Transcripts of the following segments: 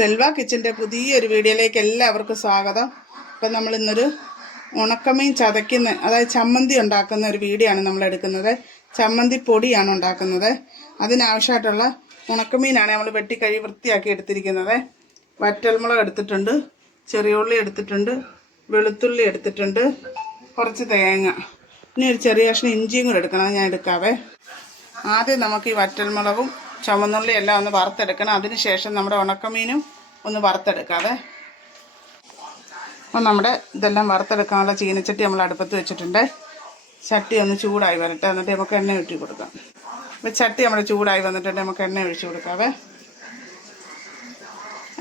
സെൽവ കിച്ചൻ്റെ പുതിയൊരു വീഡിയോയിലേക്ക് എല്ലാവർക്കും സ്വാഗതം. ഇപ്പം നമ്മൾ ഇന്നൊരു ഉണക്കമീൻ ചതയ്ക്കുന്ന, അതായത് ചമ്മന്തി ഉണ്ടാക്കുന്ന ഒരു വീഡിയോ ആണ് നമ്മൾ എടുക്കുന്നത്. ചമ്മന്തി പൊടിയാണ് ഉണ്ടാക്കുന്നത്. അതിനാവശ്യമായിട്ടുള്ള ഉണക്കമീനാണ് നമ്മൾ വെട്ടിക്കഴുകി വൃത്തിയാക്കി എടുത്തിരിക്കുന്നത്. വറ്റൽമുളക് എടുത്തിട്ടുണ്ട്, ചെറിയ ഉള്ളി എടുത്തിട്ടുണ്ട്, വെളുത്തുള്ളി എടുത്തിട്ടുണ്ട്, കുറച്ച് തേങ്ങ, ഇനി ഒരു ചെറിയ കഷ്ണം ഇഞ്ചിയും കൂടെ എടുക്കണം. ഞാൻ എടുക്കാവേ. ആദ്യം നമുക്ക് ഈ വറ്റൽമുളകും ചുവന്നുള്ളി എല്ലാം ഒന്ന് വറുത്തെടുക്കണം. അതിനുശേഷം നമ്മുടെ ഉണക്കമീനും ഒന്ന് വറുത്തെടുക്കാതെ. അപ്പം നമ്മുടെ ഇതെല്ലാം വറുത്തെടുക്കാനുള്ള ചീനച്ചട്ടി നമ്മൾ അടുപ്പത്ത് വെച്ചിട്ടുണ്ട്. ചട്ടി ഒന്ന് ചൂടായി വരട്ടെ, എന്നിട്ട് നമുക്ക് എണ്ണ ഒഴിച്ച് കൊടുക്കാം. അപ്പം ചട്ടി നമ്മുടെ ചൂടായി വന്നിട്ടുണ്ട്, നമുക്ക് എണ്ണ ഒഴിച്ച് കൊടുക്കാവേ.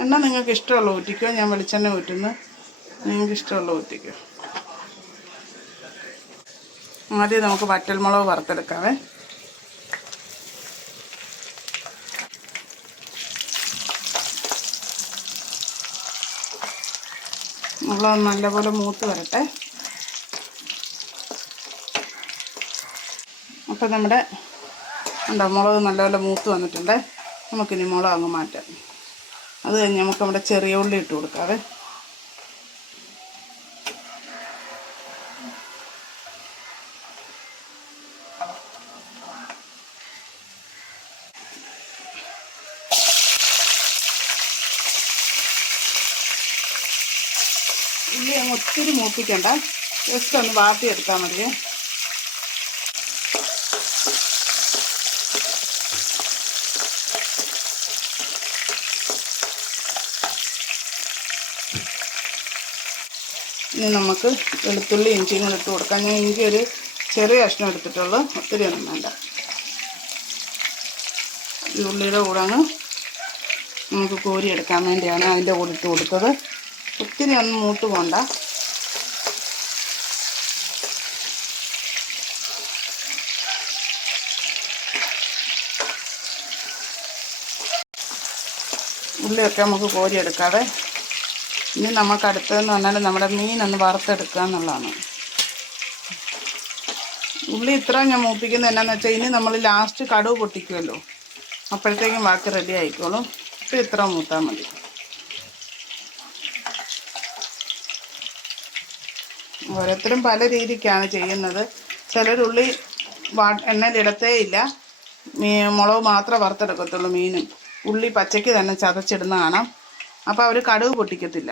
എണ്ണ നിങ്ങൾക്ക് ഇഷ്ടമുള്ള ഊറ്റിക്കോ, ഞാൻ വെളിച്ചെണ്ണ ഊറ്റുന്നു, നിങ്ങൾക്ക് ഇഷ്ടമുള്ള ഊറ്റിക്കോ. ആദ്യം നമുക്ക് വറ്റൽമുളക് വറുത്തെടുക്കാവേ. മുളക് നല്ലപോലെ മൂത്ത് വരട്ടെ. അപ്പം നമ്മുടെ മുളക് നല്ലപോലെ മൂത്ത് വന്നിട്ടുണ്ട്. നമുക്കിനി മുളക് അങ്ങ് മാറ്റാം. അത് കഴിഞ്ഞ് നമുക്ക് നമ്മുടെ ചെറിയ ഉള്ളി ഇട്ട് കൊടുക്കാവേ. ഉള്ളി അങ്ങ് ഒത്തിരി മൂപ്പിക്കണ്ട, ജസ്റ്റ് ഒന്ന് വാട്ടിയെടുത്താൽ മതി. ഇനി നമുക്ക് വെളുത്തുള്ളി ഇഞ്ചിയും കൂടെ ഇട്ട് കൊടുക്കാം. ഞാൻ ഇഞ്ചി ഒരു ചെറിയ കഷ്ണം എടുത്തിട്ടുള്ളൂ, ഒത്തിരി ഒന്നും വേണ്ട. ഈ ഉള്ളിയുടെ കൂടെ അങ്ങ് നമുക്ക് കോരിയെടുക്കാൻ വേണ്ടിയാണ് അതിൻ്റെ കൂടെ ഇട്ട് കൊടുത്തത്. ഒത്തിരി ഒന്നും മൂത്ത് പോണ്ട. ഉള്ളിയൊക്കെ നമുക്ക് കോരിയെടുക്കാതെ. ഇനി നമുക്ക് അടുത്തതെന്ന് പറഞ്ഞാൽ നമ്മുടെ മീനൊന്ന് വറുത്തെടുക്കുക എന്നുള്ളതാണ്. ഉള്ളി ഇത്ര ഞാൻ മൂപ്പിക്കുന്നത് എന്നാന്ന് വെച്ചാൽ ഇനി നമ്മൾ ലാസ്റ്റ് കടുക് പൊട്ടിക്കുമല്ലോ, അപ്പോഴത്തേക്കും ബാക്കി റെഡി ആയിക്കോളും. ഇപ്പം ഇത്ര മൂത്താൽ മതി. ഓരോരുത്തരും പല രീതിക്കാണ് ചെയ്യുന്നത്. ചിലരുള്ളി എണ്ണയിലിടത്തേ ഇല്ല, മുളക് മാത്രമേ വറുത്തെടുക്കത്തുള്ളൂ. മീനും ഉള്ളി പച്ചയ്ക്ക് തന്നെ ചതച്ചിടുന്ന കാണാം. അപ്പോൾ അവർ കടുക് പൊട്ടിക്കത്തില്ല.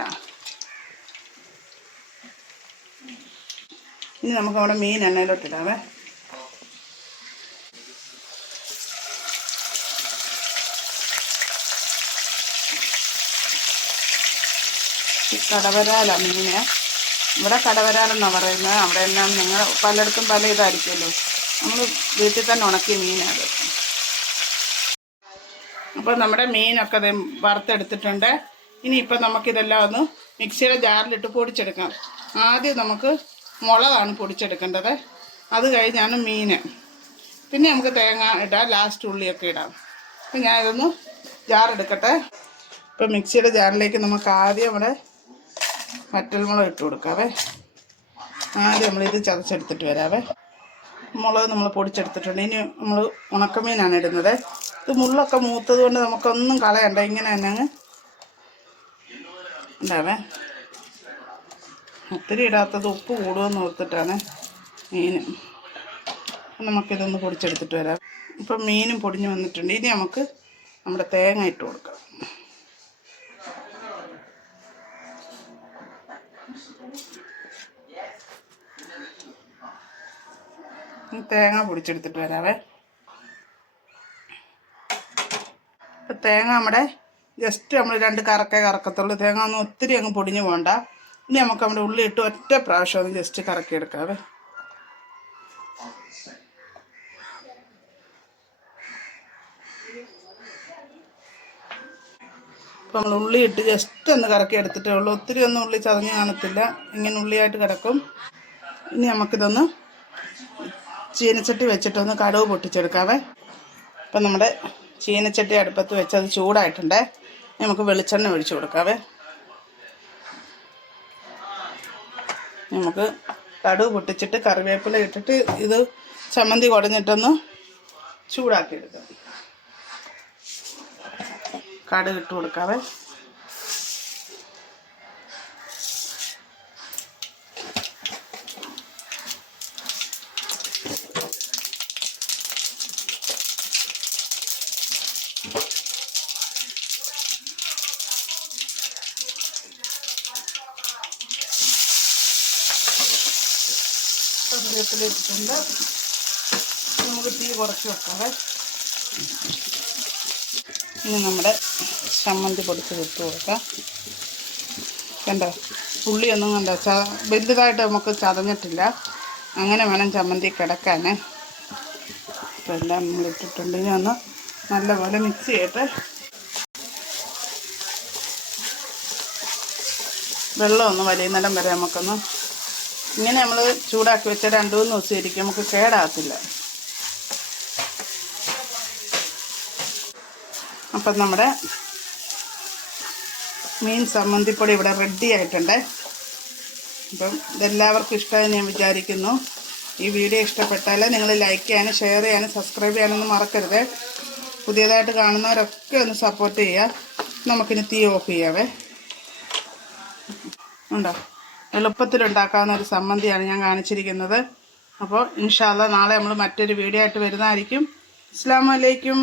ഇനി നമുക്ക് അവിടെ മീൻ എണ്ണയിലോട്ടിടാവേ. കടവരാല മീന്, ഇവിടെ കടവരാലെന്നാണ് പറയുന്നത്. അവിടെ എല്ലാം നിങ്ങൾ പലയിടത്തും പല ഇതായിരിക്കുമല്ലോ. നമ്മൾ വീട്ടിൽ തന്നെ ഉണക്കിയ മീനാണ്. അപ്പോൾ നമ്മുടെ മീനൊക്കെ അത് വറുത്തെടുത്തിട്ടുണ്ട്. ഇനിയിപ്പോൾ നമുക്കിതെല്ലാം ഒന്ന് മിക്സിയുടെ ജാറിലിട്ട് പൊടിച്ചെടുക്കാം. ആദ്യം നമുക്ക് മുളകാണ് പൊടിച്ചെടുക്കേണ്ടത്, അത് കഴിഞ്ഞാണ് മീൻ. പിന്നെ നമുക്ക് തേങ്ങ ഇടാം, ലാസ്റ്റ് ഉള്ളിയൊക്കെ ഇടാം. അപ്പം ഞാനിതൊന്ന് ജാറെടുക്കട്ടെ. ഇപ്പം മിക്സിയുടെ ജാറിലേക്ക് നമുക്ക് ആദ്യം നമ്മുടെ വറ്റൽമുളക് ഇട്ട് കൊടുക്കാവേ. ആദ്യം നമ്മളിത് ചതച്ചെടുത്തിട്ട് വരാവേ. മുളക് നമ്മൾ പൊടിച്ചെടുത്തിട്ടുണ്ട്. ഇനി നമ്മൾ ഉണക്കമീനാണ് ഇടുന്നത്. ഇത് മുള്ളൊക്കെ മൂത്തത് കൊണ്ട് നമുക്കൊന്നും കളയണ്ട, ഇങ്ങനെ തന്നെ അങ്ങ് ഉണ്ടാവേ. ഒത്തിരി ഇടാത്തത് ഉപ്പ് കൂടുമെന്ന് ഓർത്തിട്ടാണ് മീൻ. നമുക്കിതൊന്ന് പൊടിച്ചെടുത്തിട്ട് വരാം. ഇപ്പം മീനും പൊടിഞ്ഞ് വന്നിട്ടുണ്ട്. ഇനി നമുക്ക് നമ്മുടെ തേങ്ങ ഇട്ട് കൊടുക്കാം. തേങ്ങ പൊടിച്ചെടുത്തിട്ട് വരാവേ. ഇപ്പം തേങ്ങ നമ്മുടെ ജസ്റ്റ് നമ്മൾ 2 കറക്കേ കറക്കത്തുള്ളൂ. തേങ്ങ ഒന്നും ഒത്തിരി അങ്ങ് പൊടിഞ്ഞു പോകണ്ട. ഇനി നമുക്ക് നമ്മുടെ ഉള്ളി ഇട്ട് ഒറ്റ പ്രാവശ്യം ഒന്ന് ജസ്റ്റ് കറക്കിയെടുക്കാവേ. ഇപ്പം നമ്മൾ ഉള്ളി ഇട്ട് ജസ്റ്റ് ഒന്ന് കറക്കി എടുത്തിട്ടേ ഉള്ളൂ. ഒത്തിരി ഒന്നും ഉള്ളി ചതഞ്ഞ് കാണത്തില്ല, ഇങ്ങനെ ഉള്ളിയായിട്ട് കിടക്കും. ഇനി നമുക്കിതൊന്ന് ചീനച്ചട്ടി വെച്ചിട്ടൊന്ന് കടുക് പൊട്ടിച്ചെടുക്കാവേ. അപ്പം നമ്മുടെ ചീനച്ചട്ടി അടുപ്പത്ത് വെച്ച് അത് ചൂടായിട്ടുണ്ട്. നമുക്ക് വെളിച്ചെണ്ണ ഒഴിച്ചു കൊടുക്കാവേ. നമുക്ക് കടുക് പൊട്ടിച്ചിട്ട് കറിവേപ്പില ഇട്ടിട്ട് ഇത് ചമ്മന്തി കുടഞ്ഞിട്ടൊന്ന് ചൂടാക്കി എടുക്കാം. കടുക് ഇട്ട് കൊടുക്കാവേ. കറിവേപ്പില നമുക്ക് തീ കുറച്ച് വെക്കാവേ. ഇനി നമ്മുടെ ചമ്മന്തി പൊടിച്ച് ഇട്ട് കൊടുക്കാം. കണ്ടോ, ഉള്ളിയൊന്നും കണ്ടോ വലുതായിട്ട് നമുക്ക് ചതഞ്ഞിട്ടില്ല. അങ്ങനെ വേണം ചമ്മന്തി കിടക്കാൻ. അപ്പോൾ എല്ലാം നമ്മൾ ഇട്ടിട്ടുണ്ട്. ഇനി ഒന്ന് നല്ലപോലെ മിക്സ് ചെയ്തിട്ട് വെള്ളമൊന്ന് വലിയുന്നിടം വരെ നമുക്കൊന്ന് ഇങ്ങനെ നമ്മൾ ചൂടാക്കി വെച്ചാൽ 2-3 ദിവസം ഇരിക്കും, നമുക്ക് കേടാകത്തില്ല. അപ്പം നമ്മുടെ മീൻ ചമ്മന്തിപ്പൊടി ഇവിടെ റെഡി ആയിട്ടുണ്ട്. അപ്പം ഇതെല്ലാവർക്കും ഇഷ്ടമായി ഞാൻ വിചാരിക്കുന്നു. ഈ വീഡിയോ ഇഷ്ടപ്പെട്ടാൽ നിങ്ങൾ ലൈക്ക് ചെയ്യാനും ഷെയർ ചെയ്യാനും സബ്സ്ക്രൈബ് ചെയ്യാനൊന്നും മറക്കരുത്. പുതിയതായിട്ട് കാണുന്നവരൊക്കെ ഒന്ന് സപ്പോർട്ട് ചെയ്യുക. നമുക്കിനി തീ ഓഫ് ചെയ്യാവേ. ഉണ്ടോ, എളുപ്പത്തിലുണ്ടാക്കാവുന്ന ഒരു ചമ്മന്തിയാണ് ഞാൻ കാണിച്ചിരിക്കുന്നത്. അപ്പോൾ ഇൻഷാ അല്ലാഹ് നാളെ നമ്മൾ മറ്റൊരു വീഡിയോ ആയിട്ട് വരുന്നതായിരിക്കും. അസ്സലാമു അലൈക്കും.